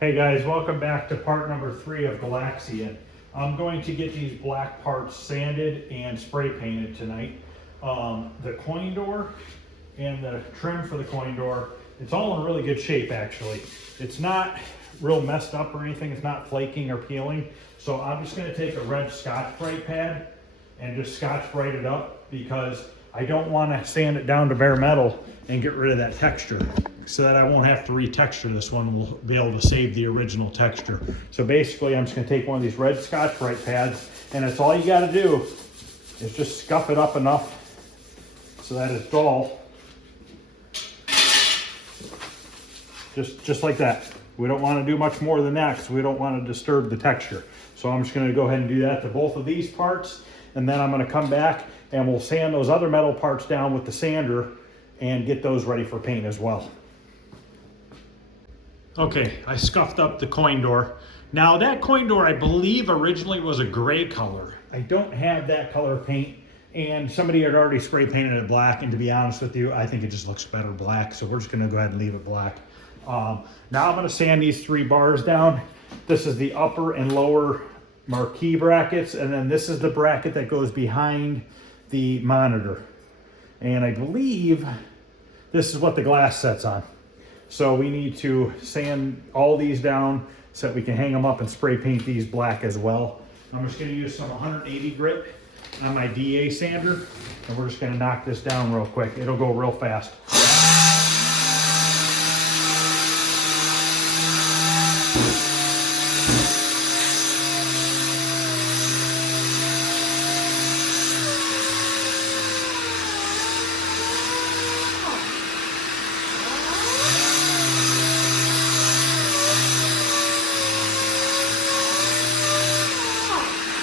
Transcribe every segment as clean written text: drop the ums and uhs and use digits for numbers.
Hey guys, welcome back to part number 3 of Galaxian. I'm going to get these black parts sanded and spray painted tonight. The coin door and the trim for the coin door, it's all in really good shape actually. It's not real messed up or anything, it's not flaking or peeling. So I'm just going to take a red Scotch-Brite pad and just Scotch-Brite it up because I don't want to sand it down to bare metal and get rid of that texture, so that I won't have to retexture this one. We'll be able to save the original texture. So basically I'm just gonna take one of these red Scotch-Brite pads, and that's all you gotta do is just scuff it up enough so that it's dull. Just like that. We don't wanna do much more than that because we don't wanna disturb the texture. So I'm just gonna go ahead and do that to both of these parts, and then I'm gonna come back and we'll sand those other metal parts down with the sander and get those ready for paint as well. Okay, I scuffed up the coin door. Now that coin door, I believe originally was a gray color. I don't have that color paint, and somebody had already spray painted it black, and to be honest with you, I think it just looks better black, so we're just gonna go ahead and leave it black. Now I'm gonna sand these 3 bars down. This is the upper and lower marquee brackets, and then this is the bracket that goes behind the monitor. And I believe this is what the glass sets on. So we need to sand all these down so that we can hang them up and spray paint these black as well. I'm just gonna use some 180 grit on my DA sander, and we're just gonna knock this down real quick. It'll go real fast.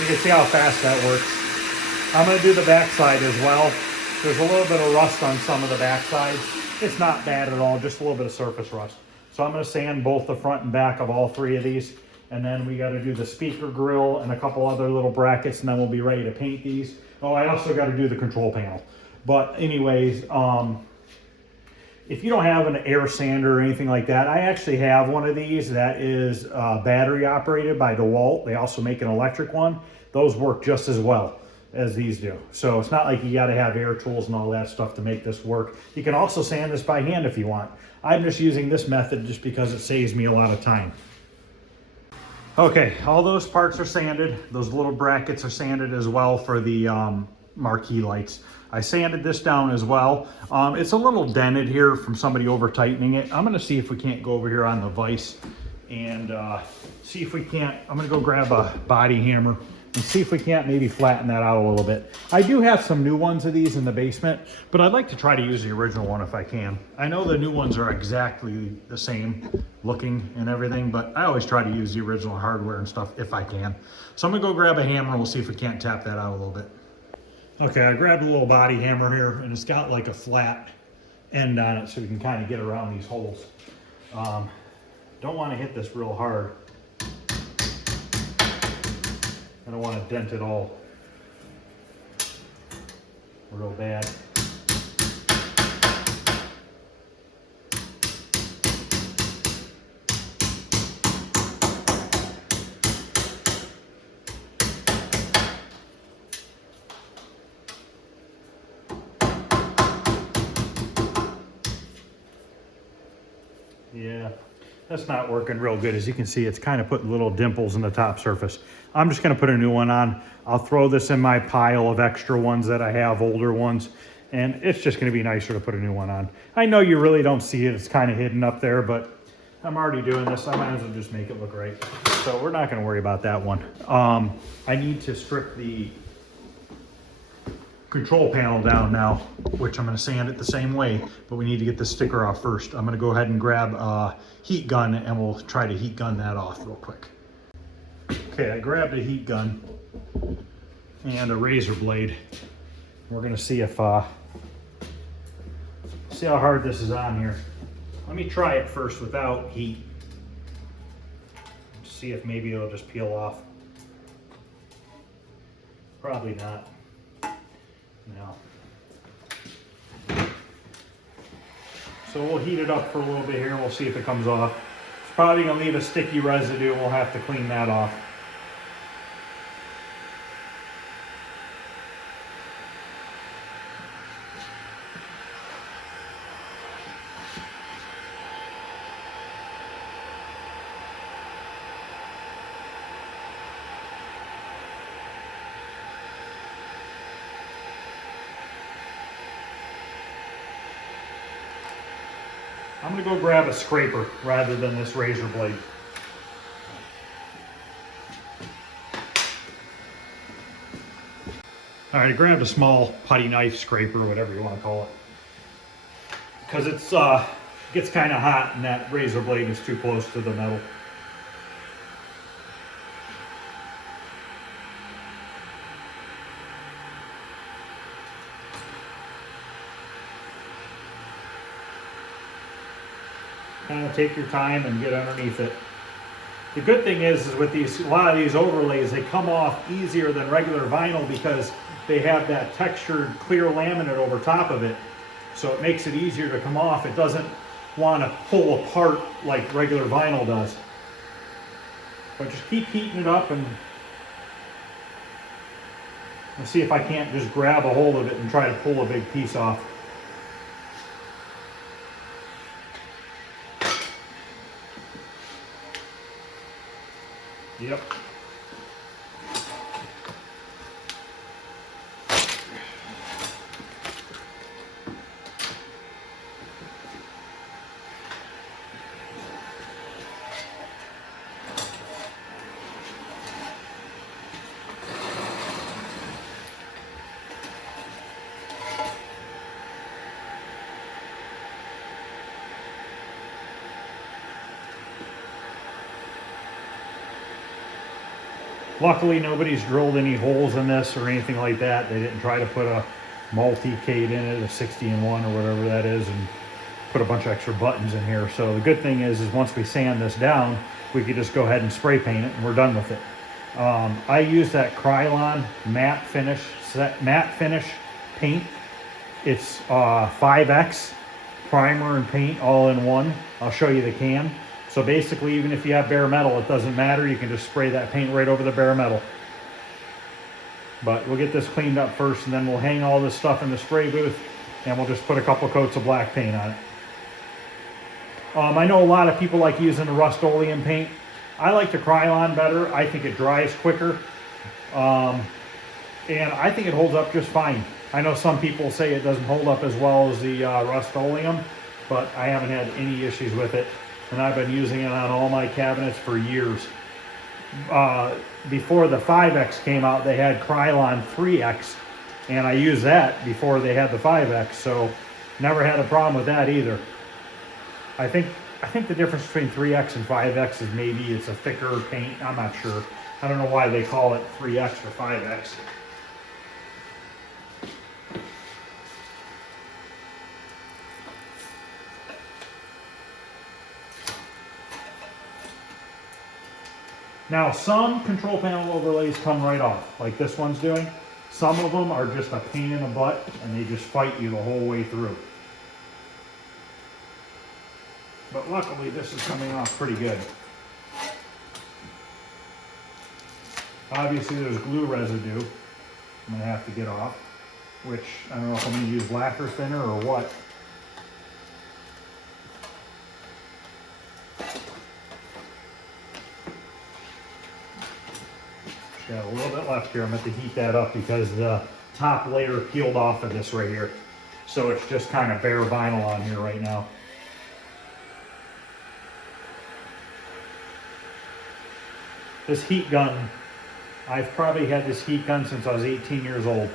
You can see how fast that works. I'm going to do the backside as well. There's a little bit of rust on some of the backsides. It's not bad at all, just a little bit of surface rust. So I'm going to sand both the front and back of all 3 of these. And then we got to do the speaker grill and a couple other little brackets, and then we'll be ready to paint these. Oh, I also got to do the control panel. But anyways, if you don't have an air sander or anything like that, I actually have one of these that is battery operated by DeWalt. They also make an electric one. Those work just as well as these do. So it's not like you gotta have air tools and all that stuff to make this work. You can also sand this by hand if you want. I'm just using this method just because it saves me a lot of time. Okay, all those parts are sanded. Those little brackets are sanded as well for the marquee lights. I sanded this down as well. It's a little dented here from somebody over tightening it. I'm gonna see if we can't go over here on the vise and see if we can't, I'm gonna go grab a body hammer and see if we can't maybe flatten that out a little bit. I do have some new ones of these in the basement, but I'd like to try to use the original one if I can. I know the new ones are exactly the same looking and everything, but I always try to use the original hardware and stuff if I can. So I'm gonna go grab a hammer and we'll see if we can't tap that out a little bit. Okay, I grabbed a little body hammer here, and it's got like a flat end on it so we can kind of get around these holes. Don't want to hit this real hard. I don't want to dent it all real bad. Yeah, that's not working real good. As you can see, it's kind of putting little dimples in the top surface. I'm just going to put a new one on. I'll throw this in my pile of extra ones that I have, older ones, and it's just going to be nicer to put a new one on. I know you really don't see it. It's kind of hidden up there, but I'm already doing this. I might as well just make it look right. So we're not going to worry about that one. I need to strip the control panel down now, which I'm going to sand it the same way, but we need to get the sticker off first. I'm going to go ahead and grab a heat gun and we'll try to heat gun that off real quick. Okay, I grabbed a heat gun and a razor blade. We're going to see if see how hard this is on here. Let me try it first without heat. See if maybe it'll just peel off. Probably not. No. So we'll heat it up for a little bit here and we'll see if it comes off. It's Probably gonna leave a sticky residue, and we'll have to clean that off. I'm gonna go grab a scraper rather than this razor blade. All right, I grabbed a small putty knife scraper, whatever you want to call it, because it's gets kind of hot and that razor blade is too close to the metal. Kind of take your time and get underneath it. The good thing is with these, a lot of these overlays, they come off easier than regular vinyl because they have that textured clear laminate over top of it. So it makes it easier to come off. It doesn't want to pull apart like regular vinyl does. But just keep heating it up and see if I can't just grab a hold of it and try to pull a big piece off. Yep. Luckily, nobody's drilled any holes in this or anything like that. They didn't try to put a multi-cade in it, a 60-in-1 or whatever that is, and put a bunch of extra buttons in here. So the good thing is once we sand this down, we could just go ahead and spray paint it and we're done with it. I use that Krylon matte finish paint. It's 5X primer and paint all in one. I'll show you the can. So basically, even if you have bare metal, it doesn't matter. You can just spray that paint right over the bare metal. But we'll get this cleaned up first, and then we'll hang all this stuff in the spray booth, and we'll just put a couple coats of black paint on it. I know a lot of people like using the Rust-Oleum paint. I like the Krylon better. I think it dries quicker. And I think it holds up just fine. I know some people say it doesn't hold up as well as the Rust-Oleum, but I haven't had any issues with it. And I've been using it on all my cabinets for years. Before the 5X came out, they had Krylon 3X, and I used that before they had the 5X, so never had a problem with that either. I think the difference between 3X and 5X is maybe it's a thicker paint. I'm not sure. I don't know why they call it 3X or 5X. Now, some control panel overlays come right off, like this one's doing. Some of them are just a pain in the butt, and they just fight you the whole way through. But luckily, this is coming off pretty good. Obviously, there's glue residue I'm going to have to get off, which I don't know if I'm going to use lacquer thinner or what. Got a little bit left here. I'm going to heat that up because the top layer peeled off of this right here. So it's just kind of bare vinyl on here right now. This heat gun, I've probably had this heat gun since I was 18 years old.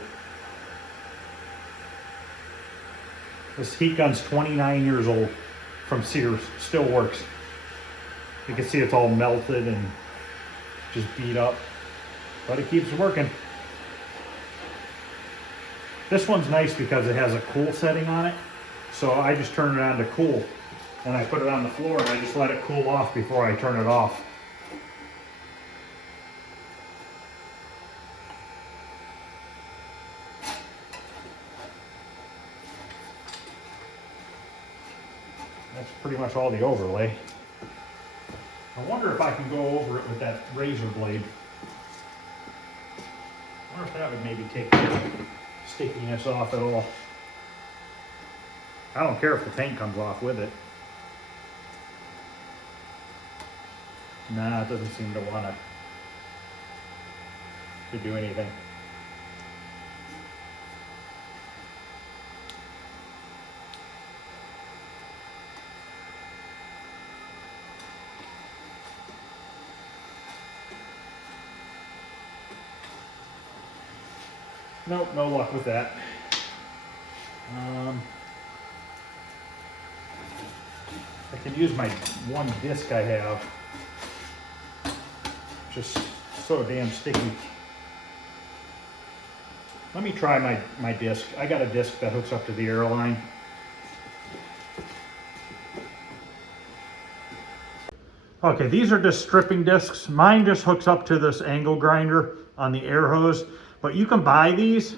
This heat gun's 29 years old from Sears. Still works. You can see it's all melted and just beat up. But it keeps working. This one's nice because it has a cool setting on it. So I just turn it on to cool. And I put it on the floor and I just let it cool off before I turn it off. That's pretty much all the overlay. I wonder if I can go over it with that razor blade. I wonder if that would maybe take the stickiness off at all. I don't care if the paint comes off with it. Nah, it doesn't seem to want to do anything. Nope, no luck with that. I can use my one disc I have. Just so damn sticky. Let me try my disc. I got a disc that hooks up to the airline. Okay, these are just stripping discs. Mine just hooks up to this angle grinder on the air hose, but you can buy these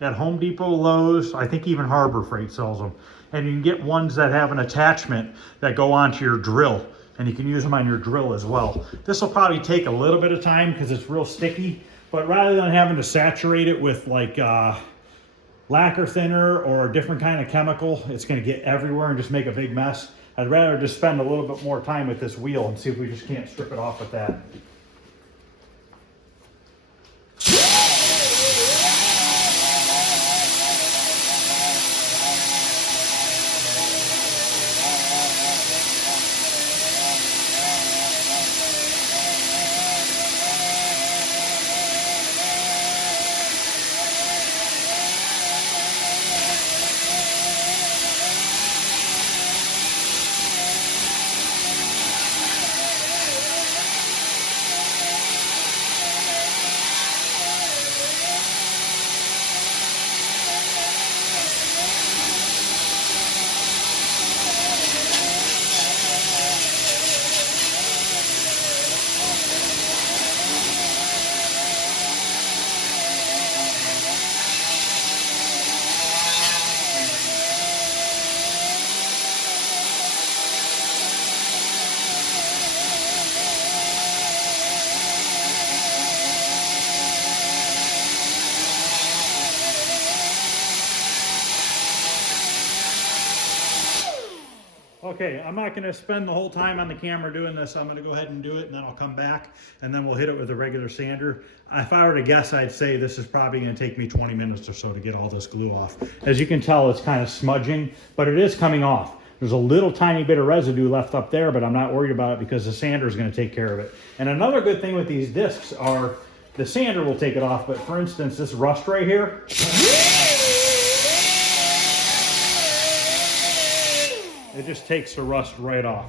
at Home Depot, Lowe's, I think even Harbor Freight sells them. And you can get ones that have an attachment that go onto your drill, and you can use them on your drill as well. This will probably take a little bit of time because it's real sticky, but rather than having to saturate it with like lacquer thinner or a different kind of chemical, it's gonna get everywhere and just make a big mess. I'd rather just spend a little bit more time with this wheel and see if we just can't strip it off with that. Okay, I'm not gonna spend the whole time on the camera doing this. I'm gonna go ahead and do it and then I'll come back and then we'll hit it with a regular sander. If I were to guess, I'd say this is probably gonna take me 20 minutes or so to get all this glue off. As you can tell, it's kind of smudging, but it is coming off. There's a little tiny bit of residue left up there, but I'm not worried about it because the sander is gonna take care of it. And another good thing with these discs are the sander will take it off, but for instance, this rust right here, it just takes the rust right off,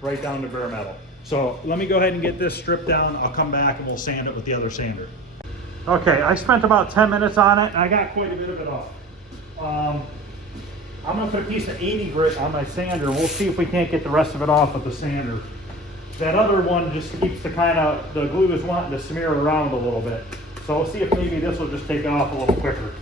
right down to bare metal. So let me go ahead and get this stripped down. I'll come back and we'll sand it with the other sander. Okay, I spent about 10 minutes on it and I got quite a bit of it off. I'm gonna put a piece of 80 grit on my sander. We'll see if we can't get the rest of it off with the sander. That other one just keeps the glue is wanting to smear around a little bit. So we'll see if maybe this will just take it off a little quicker.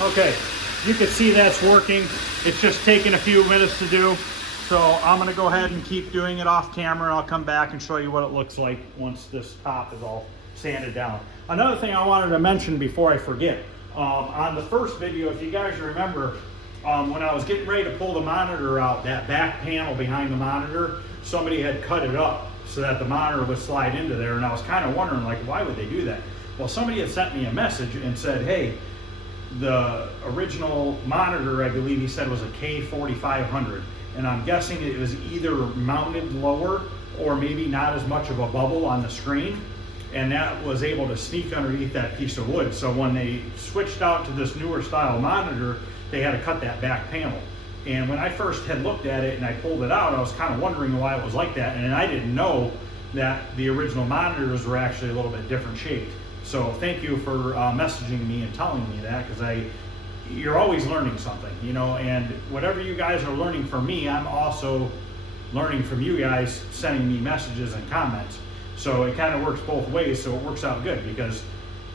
Okay, you can see that's working. It's just taking a few minutes to do. So I'm gonna go ahead and keep doing it off camera. I'll come back and show you what it looks like once this top is all sanded down. Another thing I wanted to mention before I forget, on the first video, if you guys remember, when I was getting ready to pull the monitor out, that back panel behind the monitor, somebody had cut it up so that the monitor would slide into there, and I was kind of wondering, like, why would they do that? Well, somebody had sent me a message and said, hey, the original monitor, I believe he said, was a K4500, and I'm guessing it was either mounted lower or maybe not as much of a bubble on the screen, and that was able to sneak underneath that piece of wood. So when they switched out to this newer style monitor, they had to cut that back panel. And when I first had looked at it and I pulled it out, I was kind of wondering why it was like that, and I didn't know that the original monitors were actually a little bit different shaped. So thank you for messaging me and telling me that, because you're always learning something, you know, and whatever you guys are learning from me, I'm also learning from you guys sending me messages and comments. So it kind of works both ways, so it works out good, because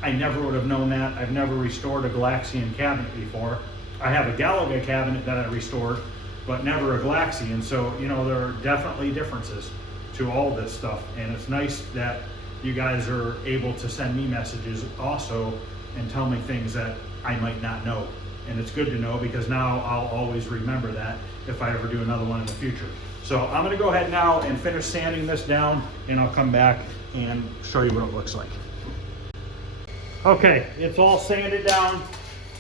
I never would have known that. I've never restored a Galaxian cabinet before. I have a Galaga cabinet that I restored, but never a Galaxian. So, you know, there are definitely differences to all this stuff, and it's nice that you guys are able to send me messages also and tell me things that I might not know. And it's good to know, because now I'll always remember that if I ever do another one in the future. So I'm gonna go ahead now and finish sanding this down, and I'll come back and show you what it looks like. Okay, it's all sanded down,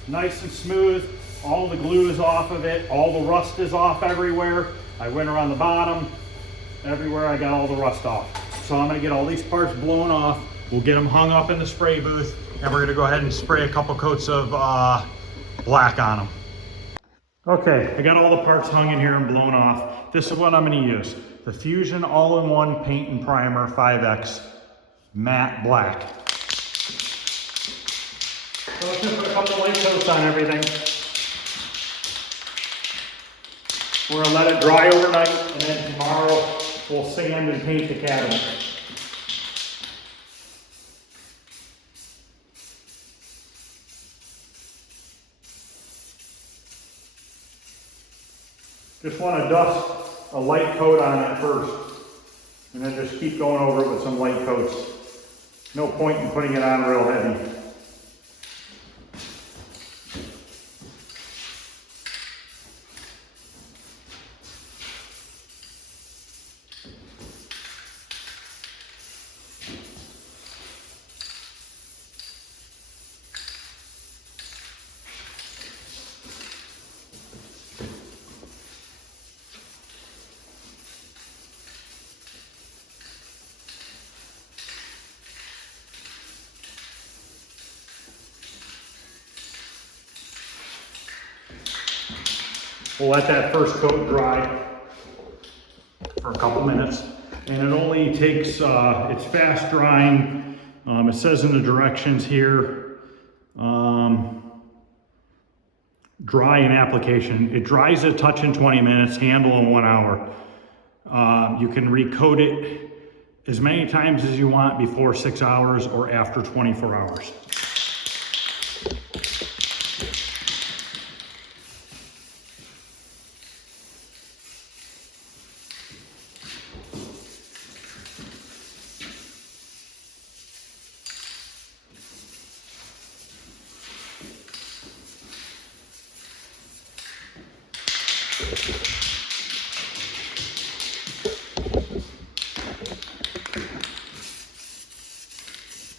nice and smooth. All the glue is off of it. All the rust is off everywhere. I went around the bottom. Everywhere I got all the rust off. So I'm gonna get all these parts blown off. We'll get them hung up in the spray booth, and we're gonna go ahead and spray a couple coats of black on them. Okay, I got all the parts hung in here and blown off. This is what I'm gonna use. The Fusion All-in-One Paint and Primer 5X Matte Black. So let's just put a couple light coats on everything. We're gonna let it dry overnight, and then tomorrow we'll sand and paint the cabinet. Just want to dust a light coat on it first, and then just keep going over it with some light coats. No point in putting it on real heavy. We'll let that first coat dry for a couple minutes, and it only takes, it's fast drying. It says in the directions here, dry in application. It dries a touch in 20 minutes, handle in 1 hour. You can recoat it as many times as you want before 6 hours or after 24 hours.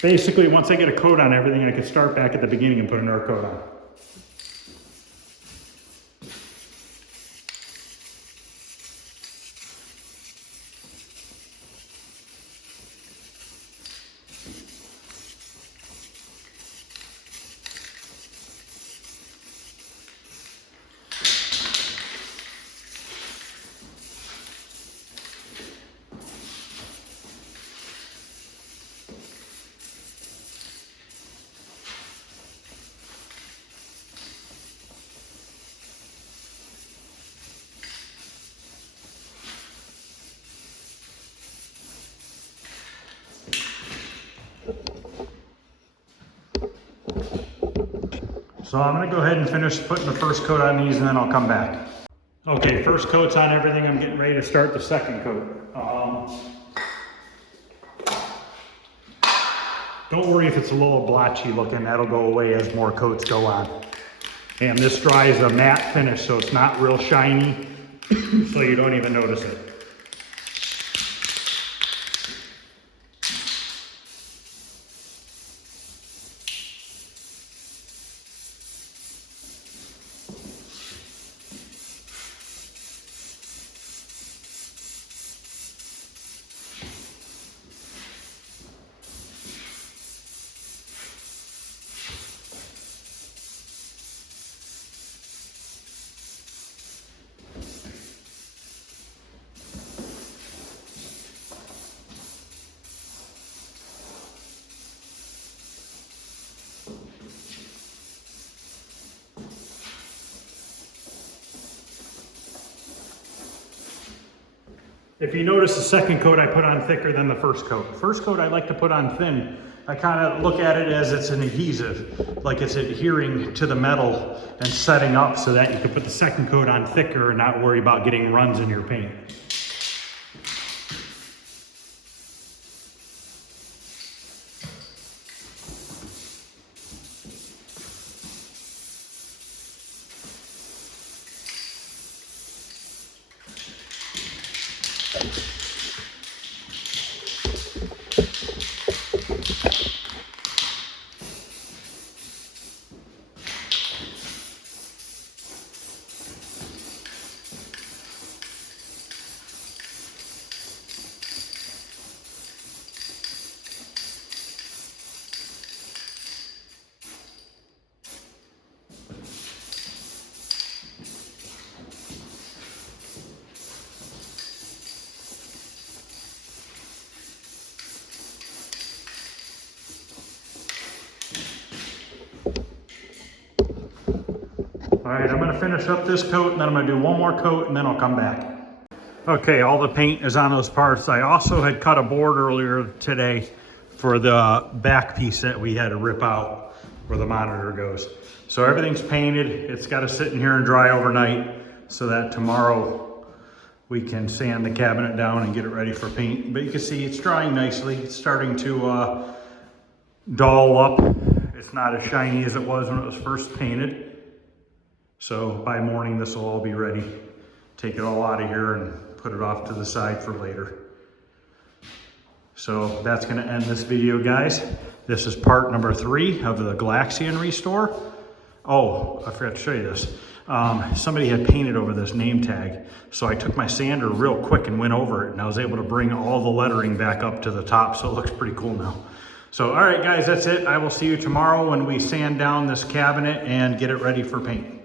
Basically, once I get a coat on everything, I can start back at the beginning and put another coat on. So I'm gonna go ahead and finish putting the first coat on these and then I'll come back. Okay, first coat's on everything. I'm getting ready to start the second coat. Don't worry if it's a little blotchy looking, that'll go away as more coats go on. And this dries a matte finish, so it's not real shiny, so you don't even notice it. If you notice, the second coat I put on thicker than the first coat. First coat I like to put on thin. I kind of look at it as it's an adhesive, like it's adhering to the metal and setting up so that you can put the second coat on thicker and not worry about getting runs in your paint. All right, I'm gonna finish up this coat and then I'm gonna do one more coat and then I'll come back. Okay, all the paint is on those parts. I also had cut a board earlier today for the back piece that we had to rip out where the monitor goes. So everything's painted. It's gotta sit in here and dry overnight so that tomorrow we can sand the cabinet down and get it ready for paint. But you can see it's drying nicely. It's starting to dull up. It's not as shiny as it was when it was first painted. So by morning, this will all be ready. Take it all out of here and put it off to the side for later. So that's gonna end this video, guys. This is part number 3 of the Galaxian restore. Oh, I forgot to show you this. Somebody had painted over this name tag. So I took my sander real quick and went over it and I was able to bring all the lettering back up to the top. So it looks pretty cool now. So, all right, guys, that's it. I will see you tomorrow when we sand down this cabinet and get it ready for paint.